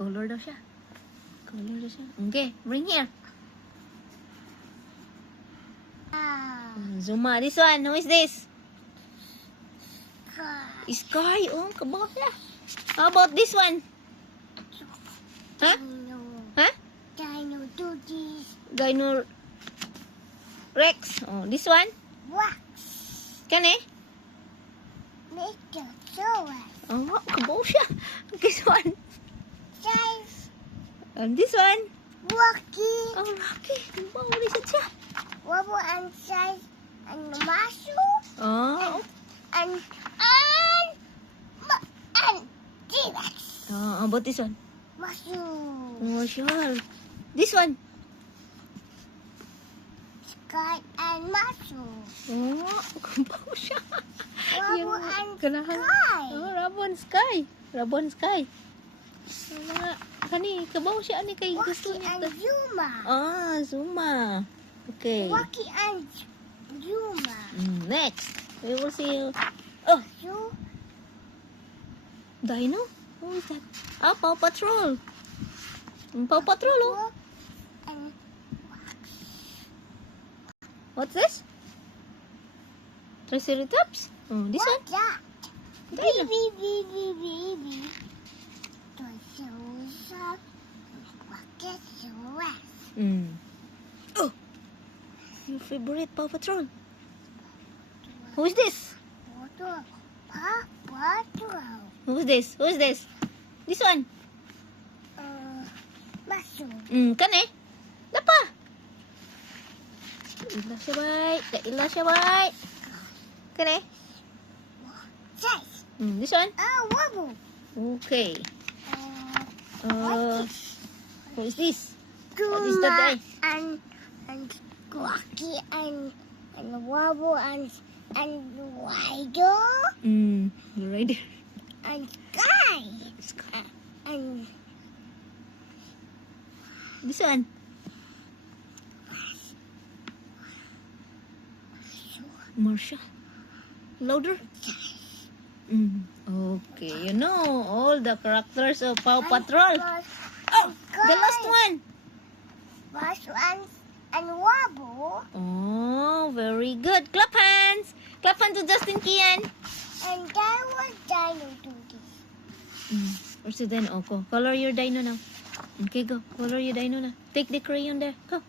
Color daw siya. Color daw siya. Okay, bring here. Zuma. This one. Who is this? Sky. Oh, kabaw siya. How about this one? Huh? Huh? Dino Doogies. Dino Rex. Oh, this one? Wax. Kani? Mr. Soas. Oh, kabaw siya. This one. Size. And this one? Rocky. Oh, Rocky. Kabaw siya. Wobble and size. And Masu. Oh. And T-Rex. Oh, how about this one? Masu. Oh, sure. This one? Sky and Masu. Oh, kabaw siya. Wobble and Ganahan. Sky. Oh, Rabon Sky. Rabon Sky. Mga, kani, kabaw siya ani kay gusto Rocky niya. and Zuma. Ah, Zuma. Okay. Rocky and Zuma. Next, we will see you. Oh, You. Dino? Who is that? Ah, Paw Patrol. Paw Patrol, oh. And What's this? Triceratops? Oh, this one? what's that? Dino. Baby. Oh, your favorite Paw Patrol. Who is this? Who is this? Who is this? This one? Kani? Dapa? Ila siya bay. Ila siya bay. Kani? This one? Okay. Who is this? What is that guy? And Rocky and Wobble and Wido You're right there. and Sky and This one? Marsha. Louder? Okay, you know all the characters of Paw Patrol. Oh, the last one. and Wobble Oh, very good. Clap hands. Clap hands to Justin Kian. and that was Dino Doogies. Where's the dino? Oh, go. Color your dino now. Okay, go. Color your dino now. Take the crayon there. Go.